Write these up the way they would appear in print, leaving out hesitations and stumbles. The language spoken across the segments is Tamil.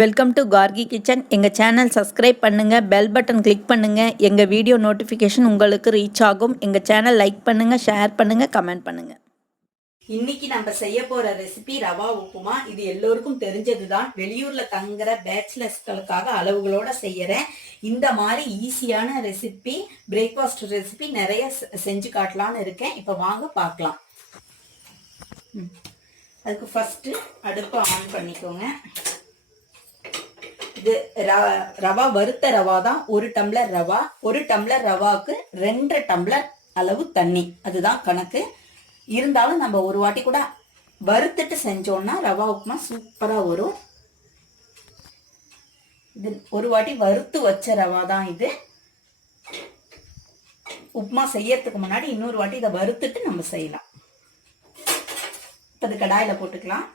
Welcome to Gargi kitchen. எங்கள் சேனல் சப்ஸ்கிரைப் பண்ணுங்கள், பெல் பட்டன் கிளிக் பண்ணுங்கள். எங்கள் வீடியோ நோட்டிஃபிகேஷன் உங்களுக்கு ரீச் ஆகும். எங்கள் சேனல் லைக் பண்ணுங்கள், ஷேர் பண்ணுங்கள், கமெண்ட் பண்ணுங்கள். இன்னைக்கு நம்ம செய்ய போகிற ரெசிபி ரவா உப்புமா. இது எல்லோருக்கும் தெரிஞ்சது தான். வெளியூரில் தங்குற பேச்சுலர்ஸ்களுக்காக அளவுகளோட செய்கிறேன். இந்த மாதிரி ஈஸியான ரெசிபி, பிரேக்ஃபாஸ்ட் ரெசிபி நிறைய செஞ்சு காட்டலான்னு இருக்கேன். இப்போ வாங்க பார்க்கலாம். அதுக்கு ஃபஸ்ட்டு அடுப்பை ஆன் பண்ணிக்கோங்க. இது ரவா வறுத்த ரவா தான். 1 டம்ளர் ரவா. 1 டம்ளர் ரவாவுக்கு 2 டம்ளர் அளவு தண்ணி, அதுதான் கணக்கு. இருந்தாலும் நம்ம ஒரு வாட்டி கூட வறுத்துட்டு செஞ்சோம்னா ரவா உப்புமா சூப்பரா வரும். இது ஒரு வாட்டி வறுத்து வச்ச ரவா தான் இது. உப்புமா செய்யறதுக்கு முன்னாடி இன்னொரு வாட்டி இதை வறுத்துட்டு நம்ம செய்யலாம். அது கடாயில போட்டுக்கலாம்.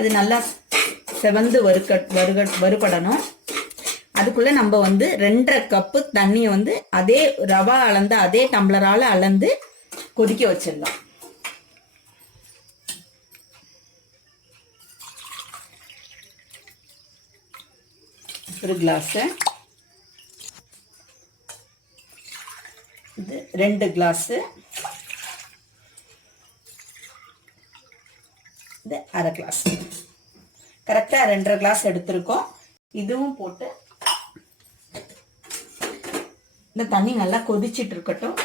அது நல்லா செவந்து வறுபடணும். அதுக்குள்ள நம்ம 2.5 கப்பு தண்ணியை அதே ரவா அளந்து அதே டம்ளரால அளந்து கொதிக்க வச்சிடலாம். ஒரு கிளாஸ், இது 2 கிளாஸ், இது 1/2 கிளாஸ். கரெக்டா 2.5 கிளாஸ் எடுத்திருக்கோம். இதுவும் போட்டு இந்த தண்ணி நல்லா கொதிச்சிட்டு இருக்கட்டும்.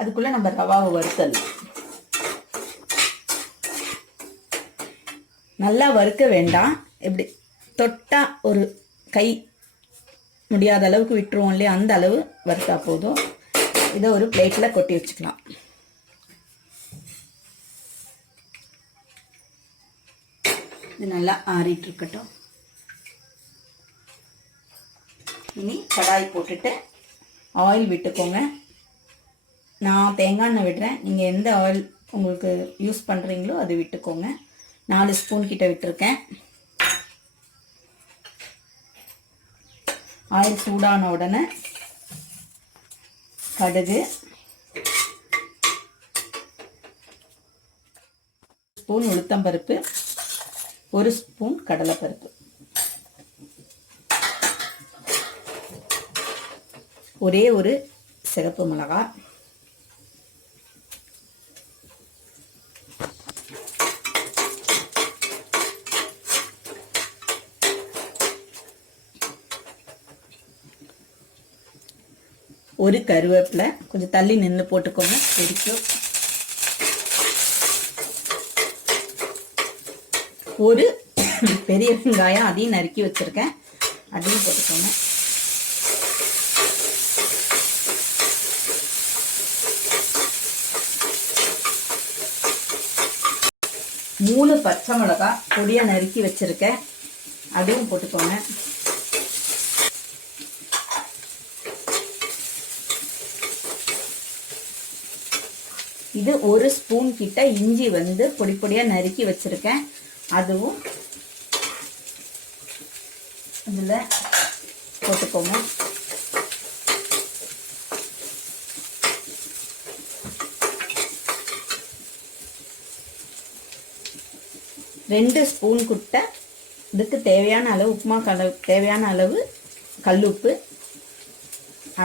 அதுக்குள்ள நம்ம ரவாவை வறுத்தலாம். நல்லா வறுக்க வேண்டாம். எப்படி தொட்டா ஒரு கை முடியாத அளவுக்கு விட்டுருவோம் இல்லையா, அந்த அளவு வறுத்தா போதும். இதை ஒரு பிளேட்ல கொட்டி வச்சுக்கலாம். இது நல்லா ஆறிட்டு இருக்கட்டும். இனி கடாய் போட்டுட்டு ஆயில் விட்டுக்கோங்க. நான் தேங்காய் எண்ணெய் விடுறேன். நீங்கள் எந்த ஆயில் உங்களுக்கு யூஸ் பண்ணுறீங்களோ அது விட்டுக்கோங்க. 4 ஸ்பூன் கிட்ட விட்டுருக்கேன். ஆயில் சூடான உடனே கடுகு, ஸ்பூன் உளுத்தம்பருப்பு, 1 ஸ்பூன் கடலைப்பருப்பு, ஒரே ஒரு சிகப்பு மிளகாய், ஒரு கருவேப்பிலை. கொஞ்சம் தள்ளி நின்று போட்டுக்கோங்க, பிடிக்கும். ஒரு பெரிய வெங்காயம், அதையும் நறுக்கி வச்சிருக்கேன், அதையும் போட்டுக்கோங்க. மூணு பச்சை மிளகாய் பொடியா நறுக்கி வச்சிருக்கேன், அதையும் போட்டுக்கோங்க. இது 1 ஸ்பூன் கிட்ட இஞ்சி பொடி பொடியா நறுக்கி வச்சிருக்கேன், அதுவும் இதுல போட்டுக்கோங்க. ரெண்டு ஸ்பூன் கிட்ட இதுக்கு தேவையான அளவு உப்புமா தேவையான அளவு கல்லுப்பு,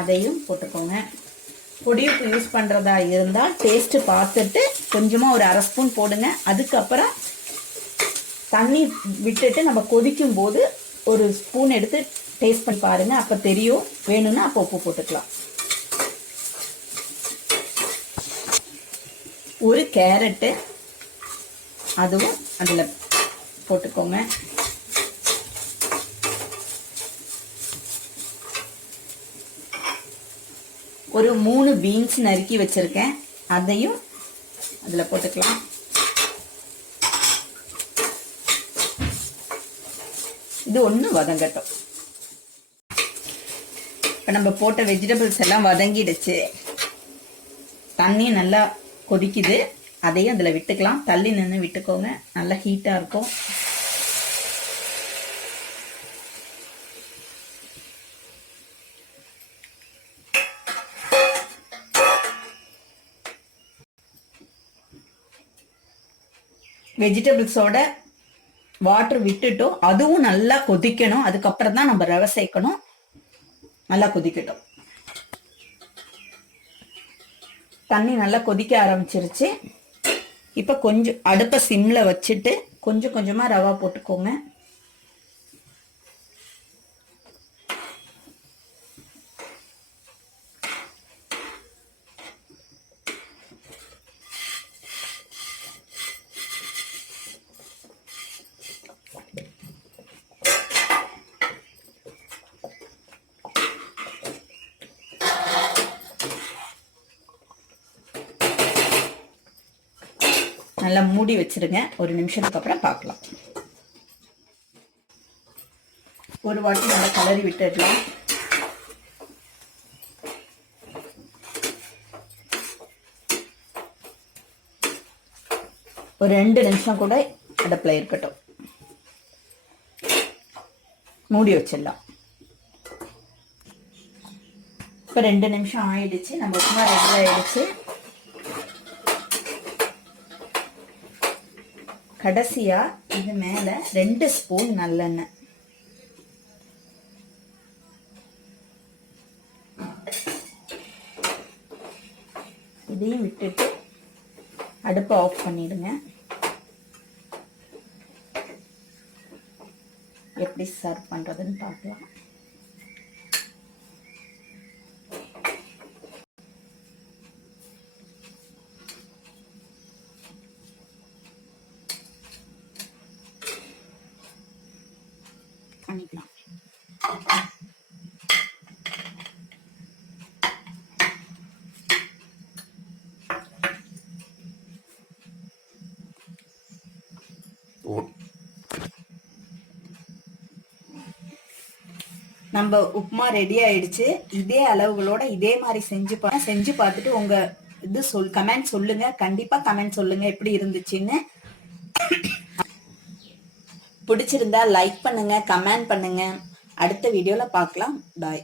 அதையும் போட்டுக்கோங்க. பொடியுப்பு யூஸ் பண்ணுறதா இருந்தால் டேஸ்ட்டு பார்த்துட்டு கொஞ்சமாக ஒரு 1/2 ஸ்பூன் போடுங்க. அதுக்கப்புறம் தண்ணி விட்டுட்டு நம்ம கொதிக்கும் போது 1 ஸ்பூன் எடுத்து டேஸ்ட் பண்ணி பாருங்க, அப்போ தெரியும். வேணும்னா அப்போ உப்பு போட்டுக்கலாம். ஒரு கேரட்டு, அதுவும் அதில் போட்டுக்கோங்க. ஒரு 3 பீன்ஸ் நறுக்கி வச்சிருக்கேன், அதையும் அதில் போட்டுக்கலாம். இது ஒன்று வதங்கட்டும். இப்போ நம்ம போட்ட வெஜிடபிள்ஸ் எல்லாம் வதங்கிடுச்சு. தண்ணி நல்லா கொதிக்குது, அதையும் அதில் விட்டுக்கலாம். தள்ளி நின்று விட்டுக்கோங்க, நல்லா ஹீட்டாக இருக்கும். வெஜிடபிள்ஸோட வாட்டர் விட்டுட்டோம், அதுவும் நல்லா கொதிக்கணும். அதுக்கப்புறம் தான் நம்ம ரவை சேர்க்கணும். நல்லா கொதிக்கட்டும். தண்ணி நல்லா கொதிக்க ஆரம்பிச்சிருச்சு. இப்போ கொஞ்சம் அடுப்பை சிம்ல வச்சுட்டு கொஞ்சம் கொஞ்சமா ரவா போட்டுக்கோங்க. நல்லா மூடி வச்சிருங்க. ஒரு நிமிஷத்துக்கு அப்புறம் பார்க்கலாம். ஒரு வாட்டி நல்லா கலரி விட்டுடலாம். ஒரு 2 நிமிஷம் கூட அடுப்பில் இருக்கட்டும். மூடி வச்சிடலாம். இப்போ 2 நிமிஷம் ஆயிடுச்சு. நம்ம உப்புமா ரெடி ஆயிடுச்சு. கடைசியா இது மேல 2 ஸ்பூன் நல்லெண்ணெய். இதையும் விட்டுட்டு அடுப்பை ஆஃப் பண்ணிடுங்க. எப்படி சர்வ் பண்றதுன்னு பார்க்கலாம். பண்ணிக்கலாம். நம்ம உப்புமா ரெடி ஆயிடுச்சு. இதே அளவுகளோட இதே மாதிரி செஞ்சு பார்த்துட்டு உங்க இது கமெண்ட் சொல்லுங்க. கண்டிப்பா கமெண்ட் சொல்லுங்க எப்படி இருந்துச்சுன்னு. பிடிச்சிருந்தா லைக் பண்ணுங்க, கமெண்ட் பண்ணுங்க. அடுத்த வீடியோல பார்க்கலாம். பாய்.